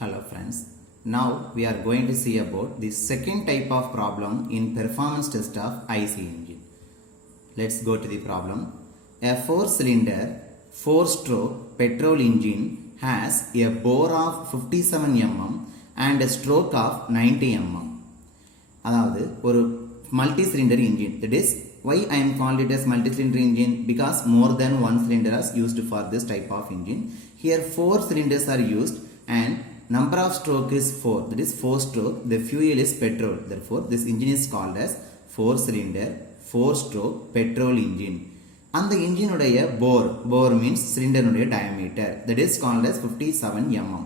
Hello friends, now we are going to see about the second type of problem in performance test of IC engine. Let's go to the problem. A 4-cylinder, 4-stroke petrol engine has a bore of 57 mm and a stroke of 90 mm. அதாவது ஒரு multi-cylinder engine, that is why I am called it as multi-cylinder engine, because more than one cylinder is used for this type of engine. Here 4 cylinders are used and number of stroke is 4, that is 4 stroke, the fuel is petrol, therefore this engine is called as 4 cylinder 4 stroke petrol engine. And the engine உடைய bore means cylinder உடைய diameter, that is called as 57 mm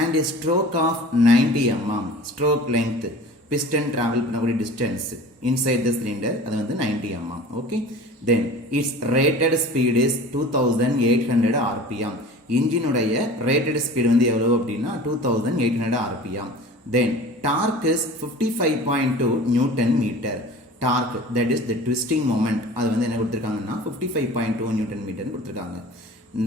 and a stroke of 90 mm, stroke length, piston travel பண்ணக்கூடிய distance inside the cylinder அது வந்து 90 mm. Okay, then its rated speed is 2800 rpm. engine உடைய rated speed வந்து எவ்வளவு அப்படினா 2800 rpm. then torque is 55.2 newton meter. torque, that is the twisting moment, அது வந்து என்ன கொடுத்திருக்காங்கன்னா 55.2 newton meter கொடுத்திருக்காங்க.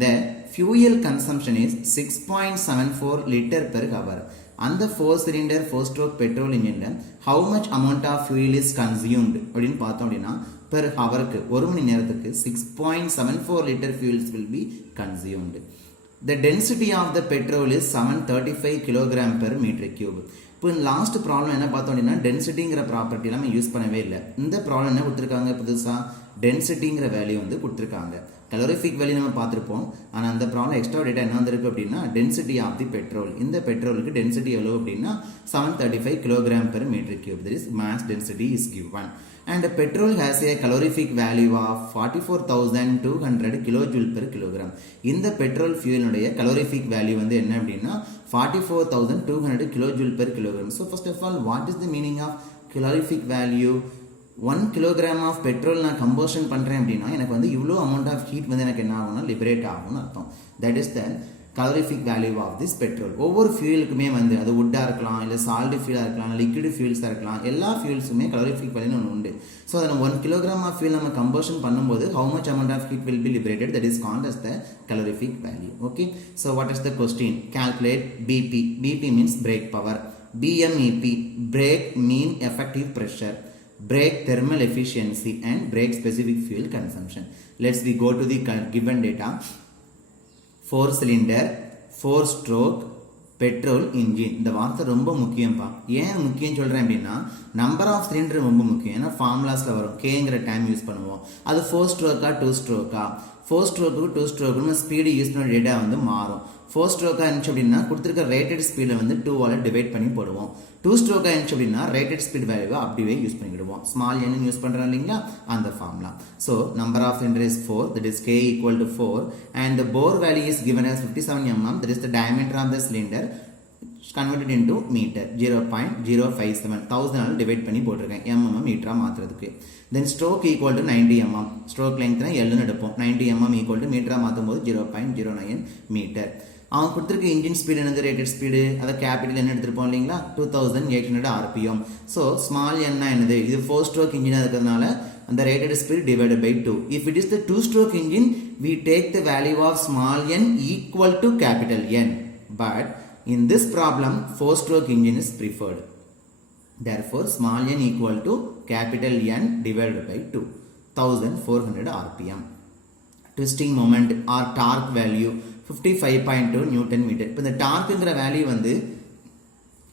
the fuel consumption is 6.74 liter per hour. அந்த 4 cylinder 4 stroke petrol engine how much amount of fuel is consumed அப்படினு பார்த்தோம் அப்படினா per hour க்கு ஒரு மணி நேரத்துக்கு 6.74 liter fuels will be consumed. The density of the petrol is 735 kg per meter cube. இப்போ last problem என்ன பார்த்தோம் அப்படின்னா டென்சிட்டிங்கிற ப்ராப்பர்ட்டி நம்ம யூஸ் பண்ணவே இல்லை. இந்த ப்ராப்ளம் என்ன கொடுத்துருக்காங்க, புதுசாக டென்சிட்டிங்கிற வேல்யூ வந்து கொடுத்துருக்காங்க. கலோரிஃபிக் வேல்யூ நம்ம பார்த்துருப்போம், ஆனால் அந்த ப்ராப்ளம் எக்ஸ்ட்ரா டேட்டா என்ன வந்திருக்கு அப்படின்னா டென்சிட்டி ஆஃப் தி பெட்ரோல். இந்த பெட்ரோலுக்கு டென்சிட்டி எவ்வளோ அப்படின்னா 735 kg per meter cube, that is mass density is given. And petrol has a calorific value of 44,200 kilojoule per kilogram. இந்த பெட்ரோல் ஃபியூலுடைய calorific value வந்து என்ன அப்படின்னா 44,200 kilojoule per kilogram. So first of all, what is the meaning of calorific value? 1 kilogram of petrol நான் combustion பண்றேன் அப்படின்னா எனக்கு வந்து இவ்வளோ amount of heat வந்து எனக்கு என்ன ஆகும்னா liberate ஆகும்னு அர்த்தம். That is the calorific value of this petrol. ஒவ்வொரு ஃபியூலுக்குமே வந்து அது வுட்டாக இருக்கலாம், இல்லை சால்ட் ஃபியூலாக இருக்கலாம், லிக்விட் ஃபியூல்ஸாக இருக்கலாம், எல்லா ஃபியூல்ஸுமே கலோரிஃபிக் வேல்யூன்னு ஒன்று உண்டு. ஸோ அதில் 1 kilogram of fuel நம்ம கம்பஷன் பண்ணும்போது how much amount of heat will be liberated, that is called as the calorific value. Okay, so what is the question? Calculate BP. BP means brake power. BMEP, brake mean effective pressure, brake thermal efficiency and brake specific fuel consumption. Let's we go to the given data. 4 cylinder 4 stroke petrol engine. இந்த வார்த்தை ரொம்ப முக்கியம்ப்பா. ஏன் முக்கியம் சொல்கிறேன் அப்படின்னா number of cylinder ரொம்ப முக்கியம். ஏன்னா ஃபார்முலாஸில் வரும் கேங்கிற டைம் யூஸ் பண்ணுவோம். அது 4 ஸ்ட்ரோக்கா 2 ஸ்ட்ரோக்கா, 4 ஸ்ட்ரோக்கு 2 ஸ்ட்ரோக்கு ஸ்பீடு யூஸ் பண்ண டேட்டா வந்து மாறும். 4 ஸ்ட்ரோக்காக இருந்துச்சு அப்படின்னா கொடுத்துருக்க ரேட்டட் ஸ்பீடை வந்து 2ஆல் டிவைட் பண்ணி போடுவோம். 2 ஸ்ட்ரோக்காக இருந்துச்சு அப்படின்னா ரேட்டட் ஸ்பீட் வேல்யூவை அப்படியே யூஸ் பண்ணிவிடுவோம். ஸ்மால் n யூஸ் பண்ணுறோம் இல்லைங்களா, அந்த formula. So number of cylinder is 4, that is k equal to 4 and the bore value is given as 57 mm, that is the diameter of the cylinder converted into meter, 0.057 1000 divide பண்ணி போட்டிருக்கேன் mm மீட்டரா மாத்துறதுக்கு. then stroke equal to 90 mm, stroke length L ன்னு எடுப்போம். 90 mm equal to மீட்டரா மாத்தும் போது 0.09 metre. அவன் கொடுத்துருக்க engine speed என்னது, ரேட்டட் ஸ்பீடு, அதை கேபிட்டல் என்ன எடுத்துருப்போம் இல்லைங்களா 2800 rpm. ஸோ ஸ்மால் என்ன என்னது, இது 4 ஸ்ட்ரோக் இன்ஜினாக இருக்கிறதுனால அந்த rated speed divided by 2. if it is the 2 stroke engine we take the value of small n equal to capital N, but in this problem 4 stroke engine is preferred, therefore small n equal to capital N divided by 2, 1400 rpm. twisting moment or torque value 55.2 newton meter. இப்போ இந்த டார்க்குங்கிற value வந்து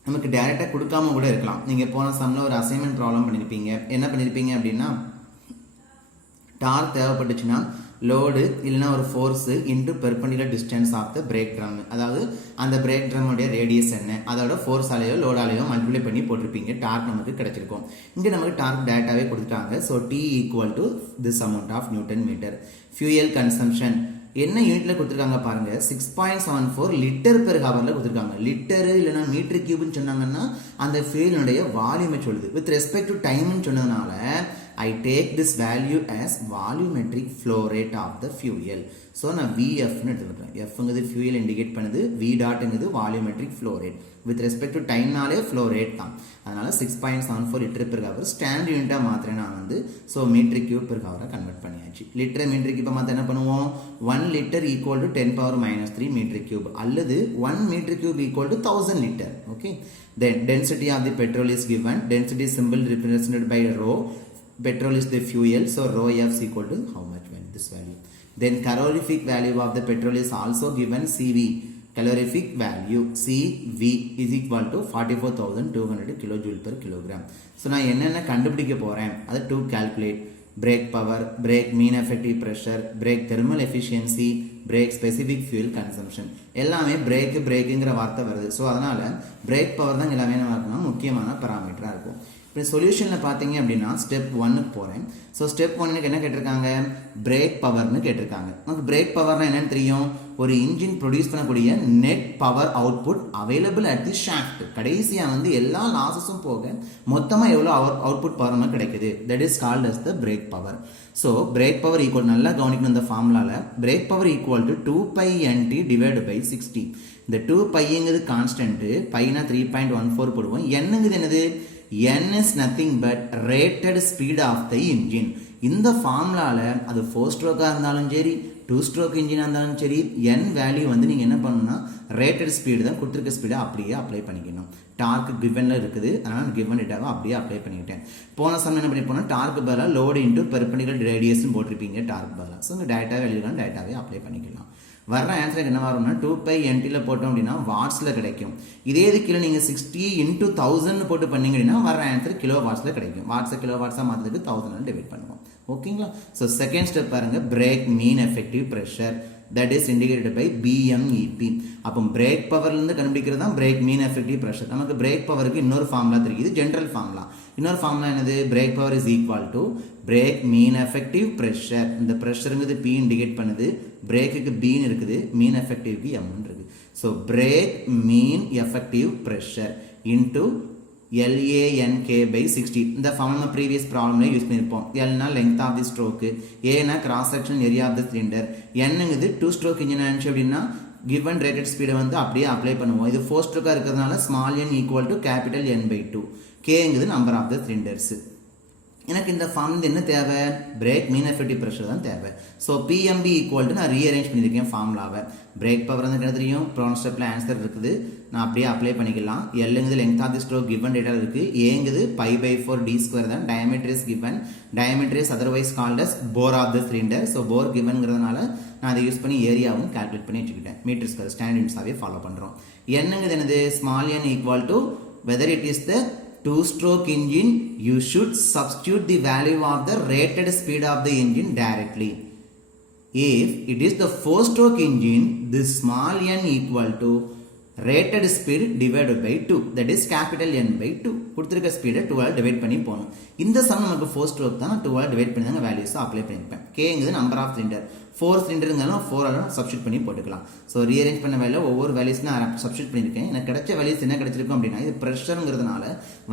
நமக்கு டைரெக்டாக கொடுக்காம கூட இருக்கலாம். நீங்கள் போன சம்மில் ஒரு அசைன்மெண்ட் ப்ராப்ளம் பண்ணியிருப்பீங்க. என்ன பண்ணியிருப்பீங்க அப்படின்னா டார்க் தேவைப்பட்டுச்சுன்னா லோடு இல்லைனா ஒரு force into perpendicular distance of the brake drum, அதாவது அந்த பிரேக் ட்ரம்முடைய ரேடியஸ் என்ன, அதோட ஃபோர்ஸாலேயோ லோடாலேயோ மல்டிப்ளை பண்ணி போட்டிருப்பீங்க. டார்க் நமக்கு கிடைச்சிருக்கும். இங்கே நமக்கு டார்க் டேட்டாவே கொடுத்துட்டாங்க. So T equal to this amount of newton metre. Fuel consumption என்ன யூனிட்ல கொடுத்துருக்காங்க பாருங்க, 6.74 லிட்டர் பெர் ஹவர்ல கொடுத்துருக்காங்க. லிட்டரு இல்லைன்னா மீட்டர் கியூப்னு சொன்னாங்கன்னா அந்த ஃபியூலுடைய வால்யூமை சொல்லுது. வித் ரெஸ்பெக்ட் டு டைம்னு சொன்னதுனால I take this value as volumetric flow rate of the fuel. So நான் VF னு எடுத்துக்கிறேன். Fங்கிறது fuel indicate பண்ணுது, V டாட்ங்கிறது volumetric flow rate. With respect to time நாலே flow rate தான். அதனால 6.74 லிட்டர் per hour ஸ்டாண்ட் யூனிட்டா மாத்திரே நான் வந்து so metric cube per hour convert பண்ணியாச்சு. லிட்டர் metric cube மாத்த என்ன பண்ணுவோம்? 1 liter equal to 10 power minus 3 metric cube அல்லது 1 metric cube equal to 1000 liter. Okay. Then density of the petrol is given. Density symbol represented by rho. Petrol is the fuel, so rho F is equal to how much value? This value. Then calorific value of the petrol is also given CV. Calorific value CV is equal to 44,200 kilojoule per kilogram. So நான் என்னென்ன கண்டுபிடிக்க போறேன் அது to calculate brake power, brake mean effective pressure, brake thermal efficiency, brake specific fuel consumption. எல்லாமே பிரேக்குங்கிற வார்த்தை வருது. So அதனால break power தான் எல்லாமே என்ன முக்கியமான பராமீட்டராக இருக்கும். இப்போ சொல்யூஷனில் பார்த்தீங்க அப்படின்னா ஸ்டெப் 1க்கு போகிறேன். ஸோ ஸ்டெப் 1க்கு என்ன கேட்டிருக்காங்க? பிரேக் பவர்னு கேட்டிருக்காங்க. நமக்கு பிரேக் பவர்னா என்னன்னு தெரியும்? ஒரு இன்ஜின் ப்ரொடியூஸ் பண்ணக்கூடிய net power output available at the shaft. கடைசியாக வந்து எல்லா லாஸஸும் போக மொத்தமாக எவ்வளோ அவுட்புட் பவர் நமக்கு கிடைக்குது, that is called as the brake power. So brake power equal, நல்லா கவனிக்கணும் இந்த ஃபார்முலாவில், brake power equal to 2πnt divide by 60. இந்த 2πங்கிறது கான்ஸ்டன்ட்டு, பைனா 3.14 போடுவோம். என்னங்கிறது என்னது? n is nothing but rated speed of the engine. இந்த ஃபார்முலாவில் அது 4 ஸ்ட்ரோக்காக இருந்தாலும் சரி 2 ஸ்ட்ரோக் இன்ஜினாக இருந்தாலும் சரி n வேல்யூ வந்து நீங்கள் என்ன பண்ணணும்னா ரேட்டட் ஸ்பீடு தான் கொடுத்துருக்க ஸ்பீடை அப்படியே அப்ளை பண்ணிக்கணும். டார்க் கிவனில் இருக்குது, அதனால் கிவன் டேட்டாவை அப்படியே அப்ளை பண்ணிக்கிட்டேன். போன சமயம் என்ன பண்ணி போனால் டார்க் பதிலாக லோடு இன்ட்டு பெர்பெண்டிகுலர் ரேடியஸ்னு போட்டிருப்பீங்க டார்க் பதிலாக. ஸோ உங்கள் டேட்டாவே எழுதலாம், டேட்டாவே அப்ளை பண்ணிக்கலாம். வர்ற ஆன்சர் என்ன வரும்னா 2πntல போட்டோம் அப்படின்னா வாட்ஸில் கிடைக்கும். இதே இது கீழே நீங்கள் 60 into 1000 போட்டு பண்ணீங்க அப்படின்னா வர்ற ஆன்சர் கிலோ வாட்ஸில் கிடைக்கும். வாட்ஸை கிலோ வாட்ஸாக மாற்றுறதுக்கு 1000 டிவைட் பண்ணுவோம். ஓகேங்களா? ஸோ செகண்ட் ஸ்டெப் பாருங்க, break mean effective pressure, that is indicated by BMEP. அப்போ பிரேக் பவர்லேருந்து கண்டுபிடிக்கிறது தான் பிரேக் மீன் எஃபெக்டிவ் ப்ரெஷர். நமக்கு பிரேக் பவருக்கு இன்னொரு ஃபார்முலா தெரியுது, ஜென்ரல் ஃபார்முலா. இன்னொரு ஃபார்முலா என்னது? Break power is equal to break mean effective pressure. இந்த ப்ரெஷருங்கிறது P இண்டிகேட் பண்ணுது, பிரேக்குக்கு பீன் இருக்குது, மீன் எஃபெக்டிவ்க்கு எம்னு இருக்குது. So brake mean effective pressure into LANK by 60. இந்த ஃபார்முலா ப்ரீவியஸ் ப்ராப்ளம்ல யூஸ் பண்ணியிருப்போம். Lனா லெங்த் ஆஃப் தி ஸ்ட்ரோக்கு, ஏனா cross section area of the cylinder, Nங்கிறது 2 ஸ்ட்ரோக் இன்ஜின் ஆனிச்சு அப்படின்னா கிவன் ரேட்டட் ஸ்பீடை வந்து அப்படியே அப்ளை பண்ணுவோம். இது 4 ஸ்ட்ரோக்காக இருக்கிறதுனால small n equal to capital N/2. Kங்கிறது நம்பர் ஆஃப் த சிலிண்டர்ஸ். எனக்கு இந்த ஃபார்ம் என்ன தேவை? பிரேக் மீன் எஃபெக்டிவ் ப்ரெஷர் தான் தேவை. ஸோ PMB ஈக்குவல் டு நான் ரீஅரேஞ்ச் பண்ணியிருக்கேன் ஃபார்முலாவை. பிரேக் பவர் வந்து என்ன தெரியும்? ப்ரோன் ஸ்டெப்பில் ஆன்சர் இருக்குது, நான் அப்படியே அப்ளை பண்ணிக்கலாம். Lங்கிறது length of the stroke given data இருக்குது, ஏங்கிறது π/4 d² தான், diameter is given, diameter is otherwise called as bore of the cylinder. So bore கிவன்ங்கிறதுனால நான் அதை யூஸ் பண்ணி ஏரியாவும் கால்குலேட் பண்ணி வச்சுக்கிட்டேன். மீட்டர் ஸ்கொயர் ஸ்டாண்டர்ட் யூனிட்ஸாகவே ஃபாலோ பண்ணுறோம். Nங்கிறது என்னது? Small n equal to whether it is the 2-stroke engine, you should substitute the value of the rated speed of the engine directly. If it is the 4-stroke engine, this small n equal to rated speed divided by 2, that is capital N/2. கொடுத்திருக்க ஸ்பீடை 2ஆல் divide பண்ணி போகணும். இந்த some நமக்கு 4 stroke தான், 2ஆல் divide பண்ணி தாங்க values apply பண்ணியிருப்பேன். Kங்கிறது நம்பர் ஆஃப் சிலிண்டர், 4 சிலிண்டருங்கிறதுனால 4ஆல் சப்ஸ்டியூட் பண்ணி போட்டுக்கலாம். ஸோ ரீஅரேஞ்ச் பண்ண வேலை ஒவ்வொரு வேல்யூஸ் நான் சப்ஸ்டியூட் பண்ணியிருக்கேன். எனக்கு கிடைச்ச வேல்யூஸ் என்ன கிடைச்சிருக்கும் அப்படின்னா இது ப்ரெஷருங்கிறதுனால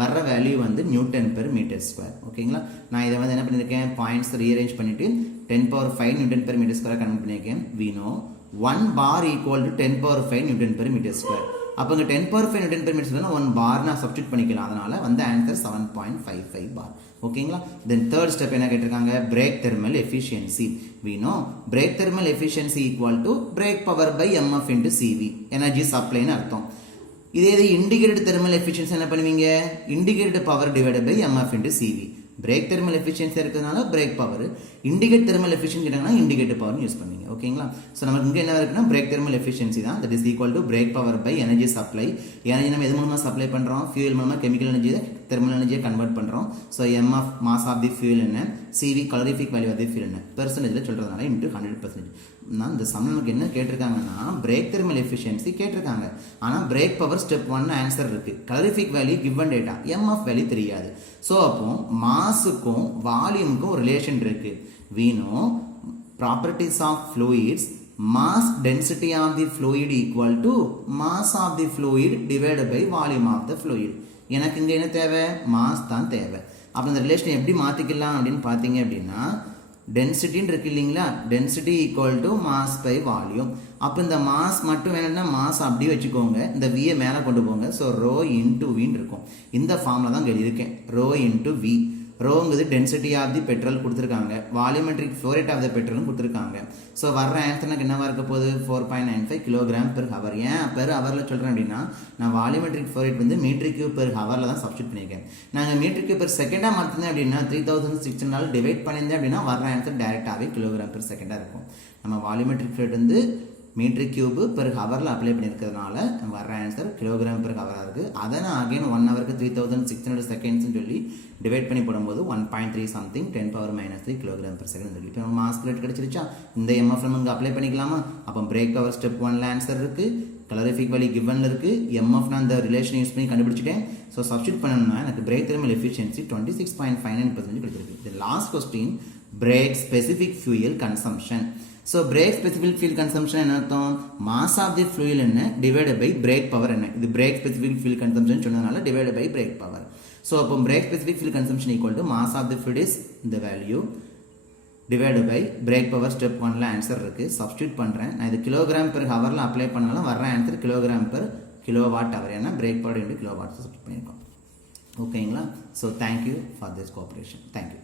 வர்ற வேல்யூ வந்து Nm/m². ஓகேங்களா? நான் இதை வந்து என்ன பண்ணியிருக்கேன்? பாயிண்ட்ஸ் ரீஅரேஞ்ச் பண்ணிட்டு 10⁵ Nm/m² கன்வெர்ட் பண்ணியிருக்கேன். we know 1 bar equal to 10⁵ Nm/m². அப்போ இங்கே 10⁵ Nm/m² 1 பார் நான் சப்ஸ்டியூட் பண்ணிக்கலாம். அதனால வந்து ஆன்சர் 7.55 பார். ஓகேங்களா? தென் தேர்ட் ஸ்டெப் என்ன கேட்டிருக்காங்க? Brake thermal efficiency. we know brake thermal efficiency equal to brake power by MF into CV, energy சப்ளைன்னு அர்த்தம். இதே இது இண்டிகேட்டட் தெர்மல் எஃபிஷியன்சி என்ன பண்ணுவீங்க? Indicated power divide by MF into CV. Brake thermal efficiency இருக்கிறதுனால brake power, indicate thermal efficiency கேட்டாங்கன்னா indicator power use பண்ணுவீங்க. ஓகேங்களா? ஸோ நமக்கு இங்கே என்ன இருக்குன்னா பிரேக் தெர்மல் எஃபிஷியன்சி தான், that is equal to brake power by energy supply. Energy நம்ம எது மூலமாக சப்ளை பண்ணுறோம்? ஃபியூல் மூலமாக கெமிக்கல் எனர்ஜியை தெர்மல் எனர்ஜியை கன்வெர்ட் பண்ணுறோம். So MF mass of the fuel என்ன, CV calorific value of the fuel என்ன, பெர்சன்டேஜில் சொல்கிறதுனால இன்ட்டு 100%. நான் இந்த சம் நமக்கு என்ன கேட்டிருக்காங்கன்னா பிரேக் தெர்மல் எஃபிஷியன்சி கேட்டிருக்காங்க, ஆனால் பிரேக் பவர் ஸ்டெப் 1 ஆன்சர் இருக்குது. Calorific value given data, MF value தெரியாது. ஸோ அப்போ மாஸுக்கும் வால்யூமுக்கும் ஒரு ரிலேஷன் இருக்கு. we know properties of fluids, mass density of the fluid equal to mass of the fluid divided by volume of the fluid. எனக்கு இங்கே என்ன தேவை? Mass தான் தேவை. அப்போ இந்த ரிலேஷன் எப்படி மாற்றிக்கலாம் அப்படின்னு பார்த்தீங்க அப்படின்னா டென்சிட்டின்னு இருக்கு இல்லைங்களா, density equal to mass by volume. அப்போ இந்த மாஸ் மட்டும் வேணும்னா மாஸ் அப்படியே வச்சுக்கோங்க, இந்த வியை மேலே கொண்டு போங்க. ஸோ ரோ இன்ட்டு வின்னு இருக்கும். இந்த ஃபார்மில் தான் இங்கே எழுதியிருக்கேன், ரோ இன்ட்டு வி. ரோங்கிறது டென்சிட்டி ஆஃப் தி பெட்ரோல் கொடுத்துருக்காங்க, volumetric flow rate of the பெட்ரோலும் கொடுத்துருக்காங்க. ஸோ வர்ற ஆன்சர்னுக்கு என்னவா இருக்க போகுது, 4.95 கிலோகிராம் பெர் ஹவர். ஏன் பெர் ஹவரில் சொல்கிறேன் அப்படின்னா நான் வால்யூமெட்ரிக் ஃப்ளோ ரேட் வந்து மீட்டர் கியூப் பெர் ஹவரில் தான் சப்ஸ்டியூட் பண்ணியிருக்கேன். நாங்கள் மீட்டர் கியூப் பெர் செகண்டாக மாற்றினேன் அப்படின்னா 3600 டிவைட் பண்ணியிருந்தேன் அப்படின்னா வர்ற ஆன்சர் டேரெக்டாகவே கிலோகிராம் பெர் செகண்டாக இருக்கும். நம்ம வால்யூமெட்ரிக் ஃப்ளோ ரேட் வந்து மீட்டர் கியூபு பெர் ஹவரில் அப்ளை பண்ணியிருக்கிறதுனால வர ஆன்சர் கிலோகிராம் பெர் ஹவராக இருக்குது. அதை நான் அகைன் 1 ஹவருக்கு 3600 செகண்ட்ஸ்னு சொல்லி டிவைட் பண்ணி போடும்போது 1.3 சம்திங் 10⁻³ கிலோகிராம் பெர் செகண்ட் இருக்குது. இப்போ நம்ம மாஸ் ரேட் கிடச்சிருச்சா, இந்த எம்எஃப்எம் இங்கே அப்ளை பண்ணிக்கலாமா? அப்போ பிரேக் பவர் ஸ்டெப் 1ல ஆன்சர் இருக்குது, கலரிஃபிக் வேல்யூ கிவனில் இருக்குது, எம்எஃப் நான் அந்த ரிலேஷன் யூஸ் பண்ணி கண்டுபிடிச்சிட்டேன். ஸோ சப்ஸ்டியூட் பண்ணணும்னா எனக்கு பிரேக் தெர்மல் எஃபிஷியன்சி 26.59% கிடைச்சிருக்கு. இது last question, brake specific fuel consumption. So brake specific fuel consumption என்ன அர்த்தம், மாஸ் ஆஃப் தி ஃபியூல் என்ன டிவைடட் பை பிரேக் பவர் என்ன. இது பிரேக் ஸ்பெசிஃபிக் ஃபியூல் கன்சம்ஷன் சொன்னதுனால divided by brake power. So அப்போ brake specific fuel consumption equal to mass of the fuel is இந்த value divided by brake power step 1ல answer இருக்குது. Substitute பண்ணுறேன் நான், இது கிலோகிராம் பெர் ஹவரில் அப்ளை பண்ணாலும் வர்ற answer kilogram per kilowatt hour. ஏன்னா brake power into kilowatt substitute பண்ணியிருக்கோம். ஓகேங்களா? So thank you for this cooperation. Thank you.